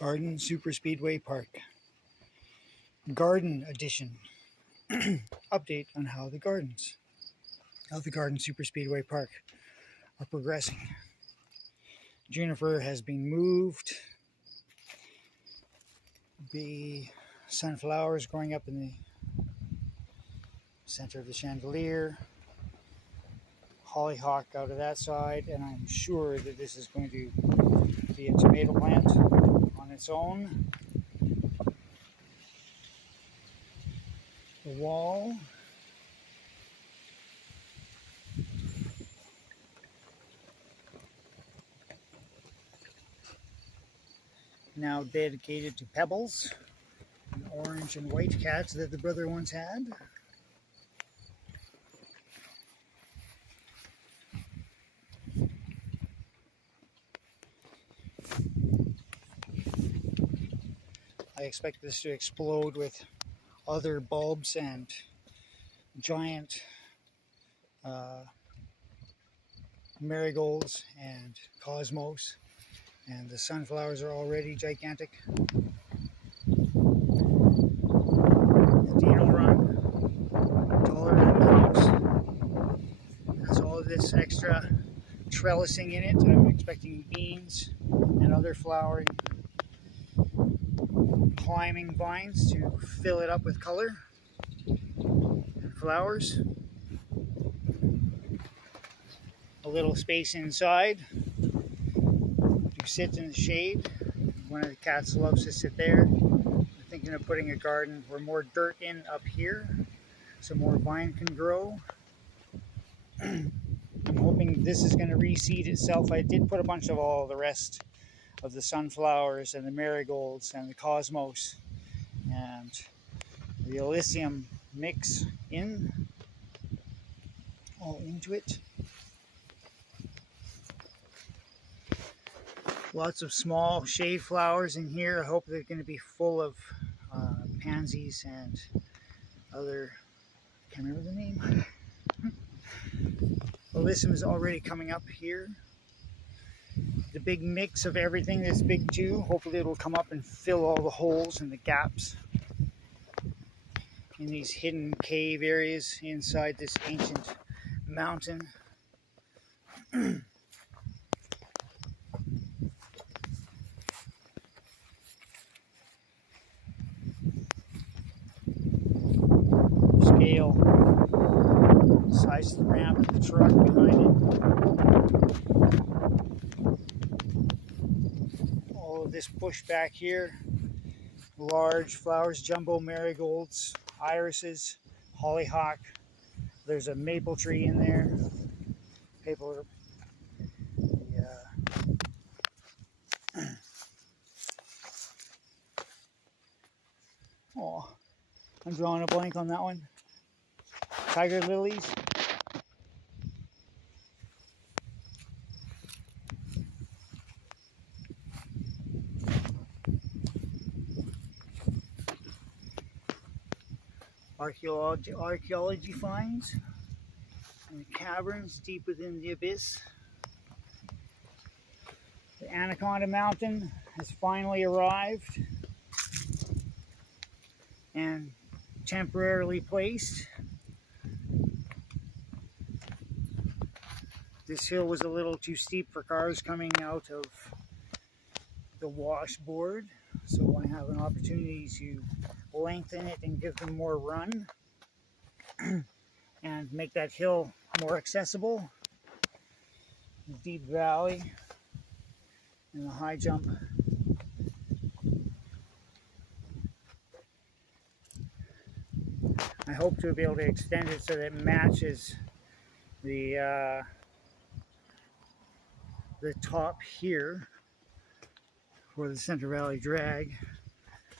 Garden Super Speedway Park. Garden Edition. Update on how the gardens of the Garden Super Speedway Park are progressing. Juniper has been moved. The sunflowers growing up in the center of the chandelier. Hollyhock out of that side, and I'm sure that this is going to be a tomato plant on its own. The wall. Now dedicated to pebbles, and orange and white cats that the brother once had. I expect this to explode with other bulbs and giant marigolds and cosmos, and the sunflowers are already gigantic. The Dino Run, taller than the house, has all of this extra trellising in it. I'm expecting beans and other flowering climbing vines to fill it up with color and flowers. A little space inside to sit in the shade. One of the cats loves to sit there. I'm thinking of putting a garden or more dirt in up here so more vine can grow. I'm hoping this is going to reseed itself. I did put a bunch of all the rest of the sunflowers and the marigolds and the cosmos and the Elysium mix all into it. Lots of small shade flowers in here. I hope they're going to be full of pansies and other, I can't remember the name. Elysium is already coming up here. The big mix of everything that's big too. Hopefully it'll come up and fill all the holes and the gaps in these hidden cave areas inside this ancient mountain. Scale, size of the ramp, the truck behind it. All of this bush back here, large flowers, jumbo marigolds, irises, hollyhock. There's a maple tree in there. Maple. Oh, I'm drawing a blank on that one. Tiger lilies. Archaeology finds in the caverns deep within the abyss. The Anaconda Mountain has finally arrived and temporarily placed. This hill was a little too steep for cars coming out of the washboard, so I have an opportunity to lengthen it and give them more run and make that hill more accessible. The deep valley and the high jump. I hope to be able to extend it so that it matches the top here for the Center Valley drag,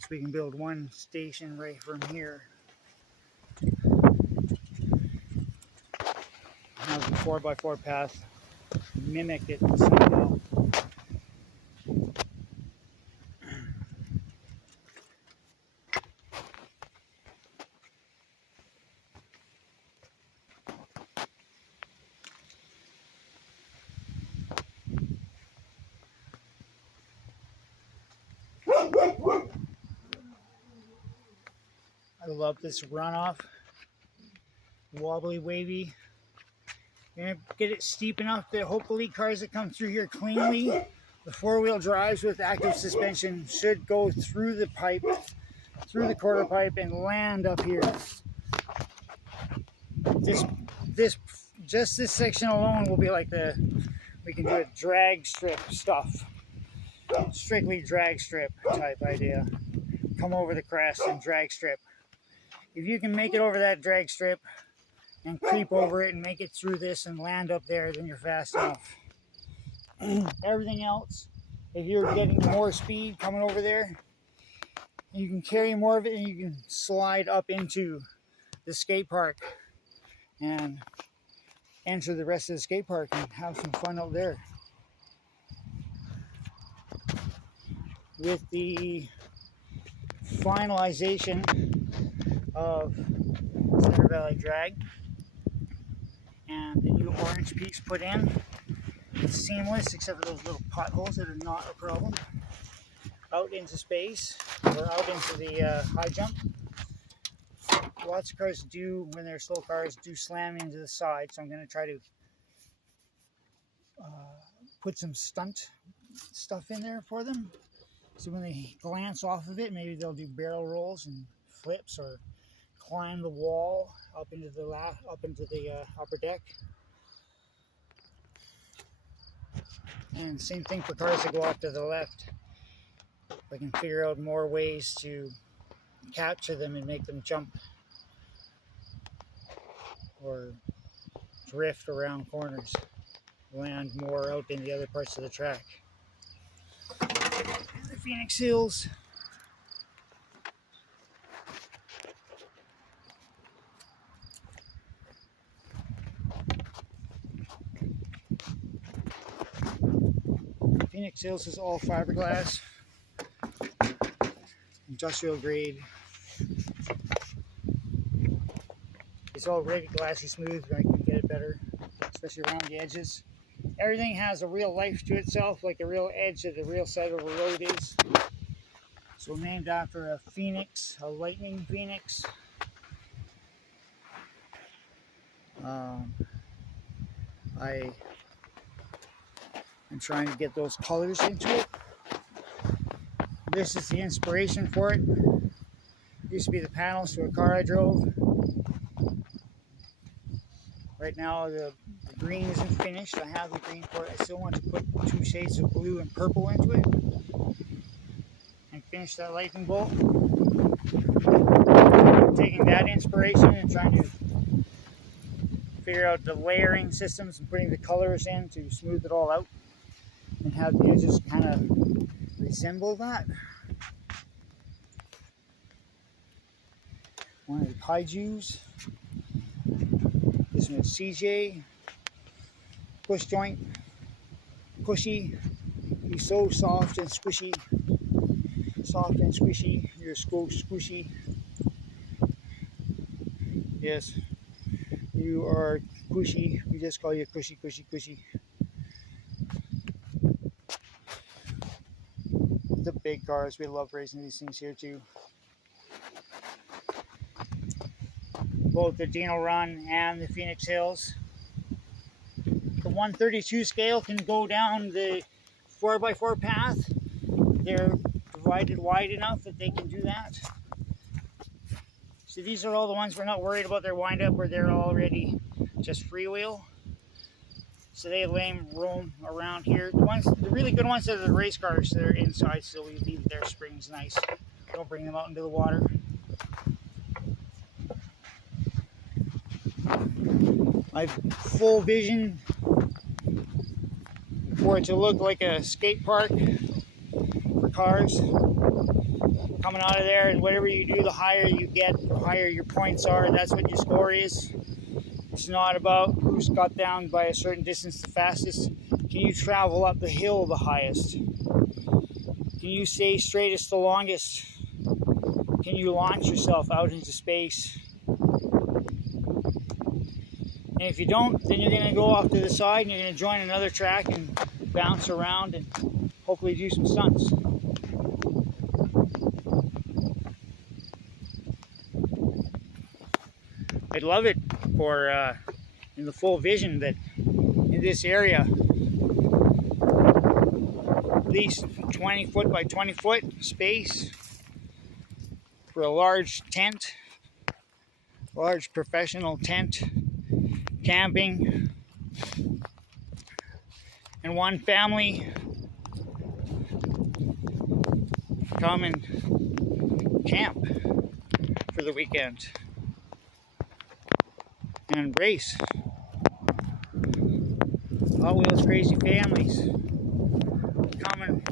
so we can build one station right from here. Have the 4x4 path mimic it somehow. love this runoff. Wobbly, wavy. You're gonna get it steep enough that hopefully cars that come through here cleanly, the four-wheel drives with active suspension should go through the pipe, through the quarter pipe, and land up here. Just this section alone will be like we can do a drag strip stuff. Strictly drag strip type idea. Come over the crest and drag strip. If you can make it over that drag strip and creep over it and make it through this and land up there, then you're fast enough. Everything else, if you're getting more speed coming over there, you can carry more of it and you can slide up into the skate park and enter the rest of the skate park and have some fun out there. With the finalization of Center Valley Drag and the new orange piece put in, it's seamless except for those little potholes that are not a problem. Out into space, or out into the high jump. Lots of cars do, when they're slow cars, do slam into the side, so I'm going to try to put some stunt stuff in there for them. So when they glance off of it, maybe they'll do barrel rolls and flips, or climb the wall up into the upper deck. And same thing for cars that go off to the left. I can figure out more ways to capture them and make them jump or drift around corners, land more out in the other parts of the track. The Phoenix Hills. Phoenix Hills is all fiberglass, industrial grade. It's all rated glassy smooth, but I can get it better, especially around the edges. Everything has a real life to itself, like the real edge of the real side of a road is. So named after a phoenix, a lightning phoenix. I'm trying to get those colors into it. This is the inspiration for it. Used to be the panels to a car I drove. Right now the green isn't finished. I have the green for it. I still want to put 2 shades of blue and purple into it and finish that lightning bolt. Taking that inspiration and trying to figure out the layering systems and putting the colors in to smooth it all out and have the edges kind of resemble that. One of the Kaijus. This one is CJ. Push joint. Cushy. He's so soft and squishy. Soft and squishy. You're so squishy. Yes. You are cushy. We just call you cushy, cushy, cushy. The big cars, we love racing these things here too. Both the Dino Run and the Phoenix Hills. The 132 scale can go down the 4x4 path. They're divided wide enough that they can do that. So these are all the ones we're not worried about their wind up, where they're already just freewheel. So they roam around here. The really good ones are the race cars that are inside, so we leave their springs nice. Don't bring them out into the water. I have full vision for it to look like a skate park for cars. Coming out of there, and whatever you do, the higher you get, the higher your points are. That's what your score is. It's not about who's got down by a certain distance the fastest. Can you travel up the hill the highest? Can you stay straightest the longest? Can you launch yourself out into space? And if you don't, then you're going to go off to the side and you're going to join another track and bounce around and hopefully do some stunts. I'd love it for in the full vision that in this area, at least 20 foot by 20 foot space for a large tent, large professional tent, camping, and one family come and camp for the weekend and race. Hot Wheels crazy families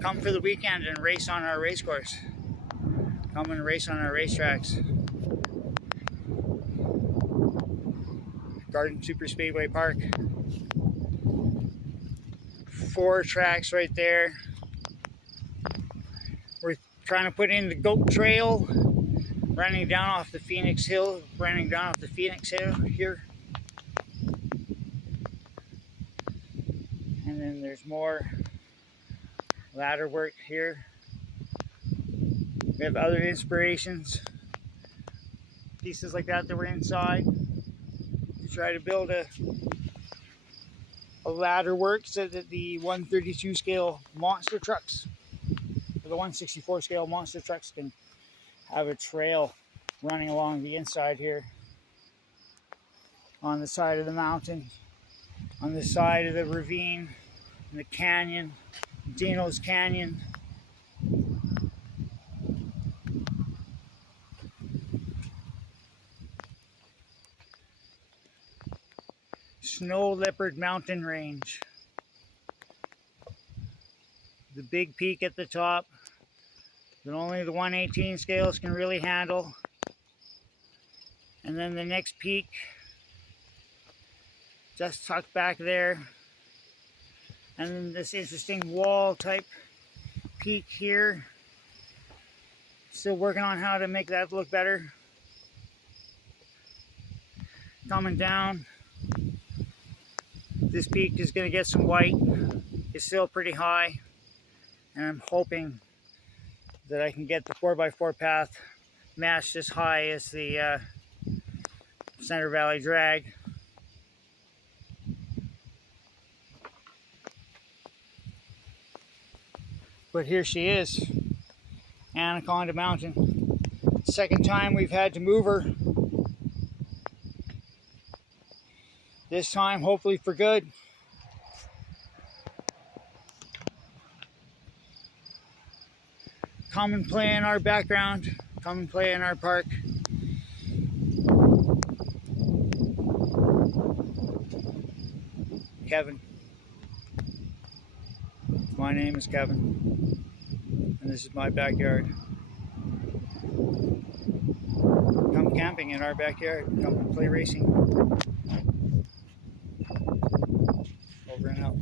come for the weekend and race on our race course. Come and race on our racetracks. Garden Super Speedway Park. 4 tracks right there. We're trying to put in the goat trail running down off the Phoenix Hill, here. And then there's more ladder work here. We have other inspirations, pieces like that were inside. We try to build a ladder work so that the 132 scale monster trucks, or the 164 scale monster trucks, can have a trail running along the inside here, on the side of the mountain, on the side of the ravine, in the canyon, Dino's Canyon. Snow Leopard Mountain Range. The big peak at the top that only the 118 scales can really handle. And then the next peak, just tucked back there. And then this interesting wall type peak here. Still working on how to make that look better. Coming down. This peak is going to get some white. It's still pretty high. And I'm hoping that I can get the 4x4 path matched as high as the Center Valley Drag. But here she is, Anaconda Mountain. Second time we've had to move her. This time, hopefully for good. Come and play in our background. Come and play in our park. Kevin. My name is Kevin, and this is my backyard. Come camping in our backyard. Come and play racing. Over and out.